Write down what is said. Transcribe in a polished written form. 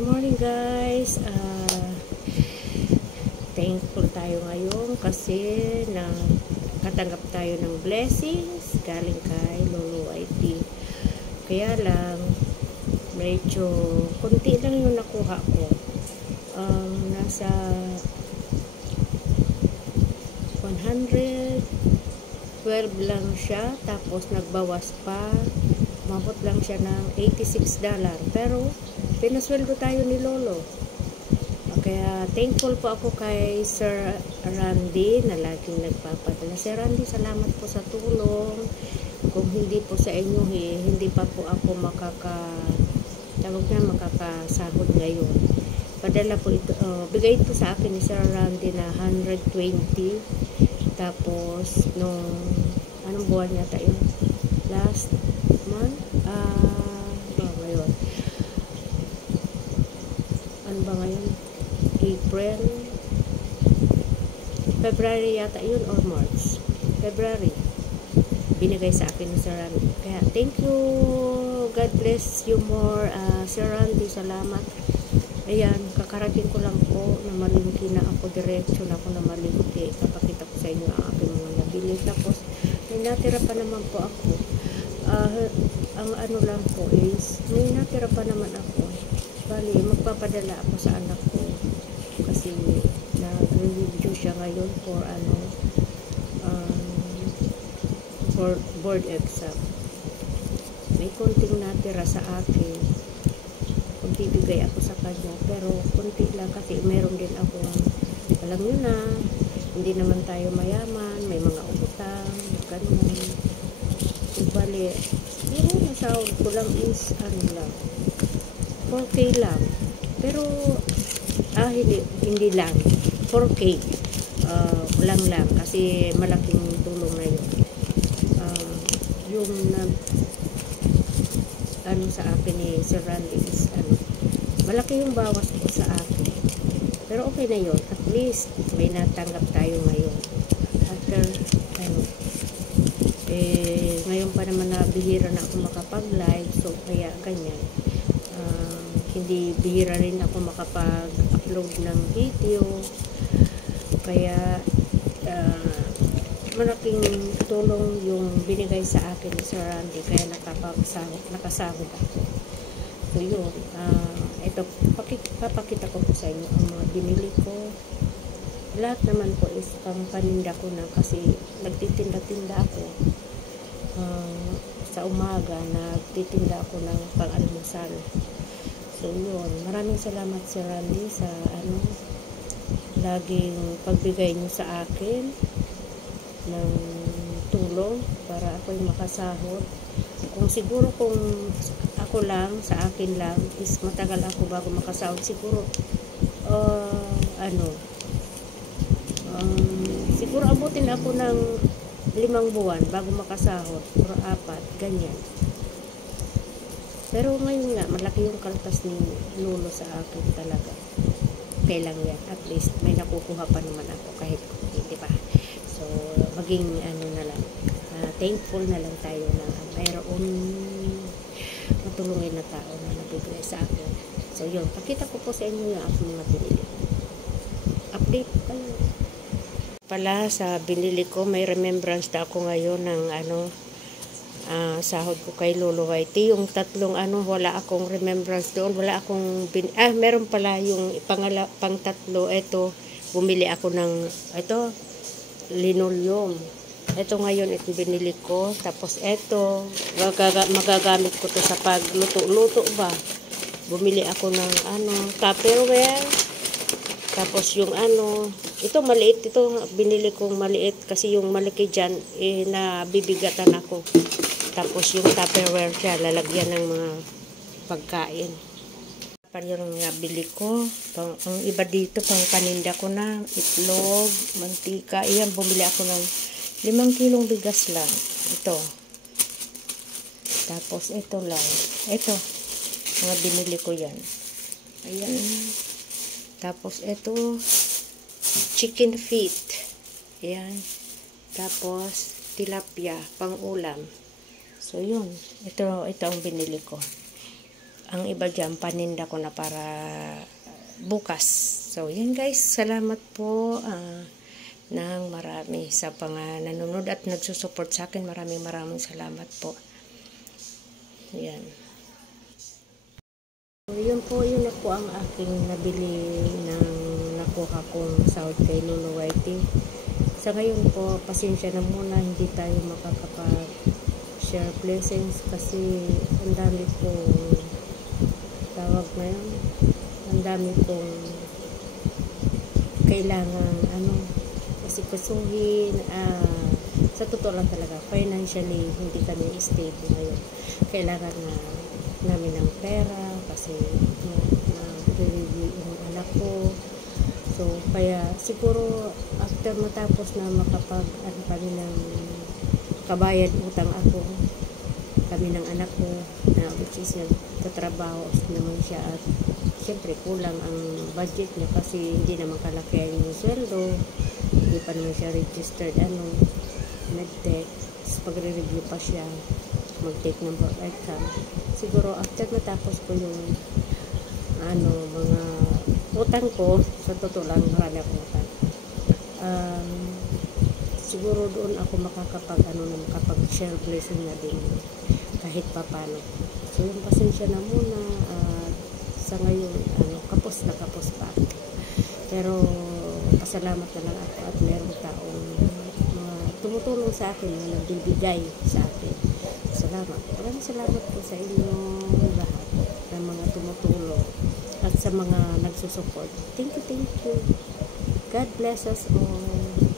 morning guys. Thankful tayo ngayon kasi nakatanggap tayo ng blessings galing kay Lolo IT. Kaya lang medyo konti lang yung nakuha ko. Nasa 112 lang siya, tapos nagbawas pa, umabot lang siya ng $86. Pero pinasweldo tayo ni Lolo. Kaya thankful po ako kay Sir Randy na laging nagpapadala. Sir Randy, salamat po sa tulong. Kung hindi po sa inyo, hindi pa po ako makakasahod ngayon. Padala po ito, bigay ito sa akin ni Sir Randy na 120. Tapos nung anong buwan yata yun? Last month? Ngayon. Ano ba ngayon? April, February yata yun, or March. February. Binigay sa akin ni Sir Randy. Kaya thank you. God bless you more, Sir Randy. Salamat. Ayan, kakarating ko lang po na malingki na ako. Diretso na ako na malingki. Papakita ko sa inyo ang aking mga nabili. Tapos may natira pa naman po ako. Ang ano lang po is may natira pa naman ako. Bali, magpapadala ako sa anak ko kasi nag-review siya ngayon for for board exam. May konting natira sa akin, bibigay ako sa kanya, pero konti lang kasi meron din ako, alam nyo na, hindi naman tayo mayaman, may mga utang, ganun. Bali, yung nasahod ko lang is lang 4K lang, pero hindi lang 4K, lang kasi malaking tulong na yun. Yung sa akin ni Sir Randy is malaki yung bawas ko sa akin, pero okay na yun. At least may natanggap tayo ngayon after ngayon pa naman na bihira na ako makapag-live, so kaya ganyan. Hindi bihira rin ako makapag-upload ng video, kaya malaking tulong yung binigay sa akin ni Sir Randy, kaya nakasahod ako. So yun, ito papakita ko po sa inyo ang mga binili ko. Lahat naman po is pang paninda ko na, kasi nagtitinda-tinda ako. Sa umaga nagtitinda ako ng pang-almusal. So yun, maraming salamat Sir Randy sa laging pagbigay niyo sa akin ng tulong para ako'y makasahod. Kung ako lang, sa akin lang, is matagal ako bago makasahod. Siguro, siguro abutin ako ng 5 buwan bago makasahod, or 4, ganyan. Pero ngayon nga, malaki yung kaltas ni Lolo sa akin talaga. Kailang yan. At least, may nakukuha pa naman ako kahit hindi pa. So, maging na lang. Thankful na lang tayo na mayroon matulungin na tao na nabibigay sa akin. So yun, pakita ko po sa inyo yung aking mga binili. Update kayo. Pala sa binili ko, may remembrance na ako ngayon ng sahod ko kay Lolo YT. Yung tatlong wala akong remembrance doon. Wala akong meron pala yung pang tatlo. Ito, bumili ako ng linoleum. Ito ngayon, ito binili ko. Tapos ito, magagamit ko to sa pagluto-luto ba. Bumili ako ng Tupperware. Tapos yung ito maliit, ito binili kong maliit kasi yung malaki dyan, nabibigatan ako. Tapos yung Tupperware siya, lalagyan ng mga pagkain. Yung nabili ko, ang iba dito, pang paninda ko na, itlog, mantika. Iyan, bumili ako ng 5 kilong bigas lang. Ito. Tapos ito lang. Ito. Mga binili ko yan. Ayan. Tapos ito, chicken feet. Ayan. Tapos tilapia, pang ulam. So yun. Ito ang binili ko. ang iba dyan, paninda ko na para bukas. So, yan guys. Salamat po ng marami sa nanonood at nagsusupport sa akin. Maraming salamat po. Yan. So, yun na po ang aking nabili ng nakuha kong sahod kay Lolo Whitey. Sa ngayon po, pasensya na muna, hindi tayo makakapag-share blessings kasi ang dami kong tawag na yun. Ang dami kong kailangan kasi kusuhin. Sa totoo lang talaga, financially, hindi kami stable ngayon. Kailangan namin ng pera kasi na-review yung anak ko. So, kaya siguro after matapos na kami ng kabayad utang ako, kami ng anak ko, na which is nagtatrabaho naman siya at siyempre kulang ang budget niya kasi hindi naman kalakihan yung sweldo, hindi pa naman siya registered medtech. Pagre-review pa siya, mag-take ng board exam. Siguro after matapos ko yung mga utang ko, sa totoo lang marami akong utang, siguro doon ako makakapag-share blessing na din kahit papano. So yung pasensya na muna, sa ngayon kapos pa ako. Pero pasalamat na lang ako at merong taong mga tumutulong sa akin, na nagbibigay sa akin. Salamat. Maraming salamat po sa inyo lahat ng mga tumutulong at sa mga nagsusupport. Thank you. God bless us all.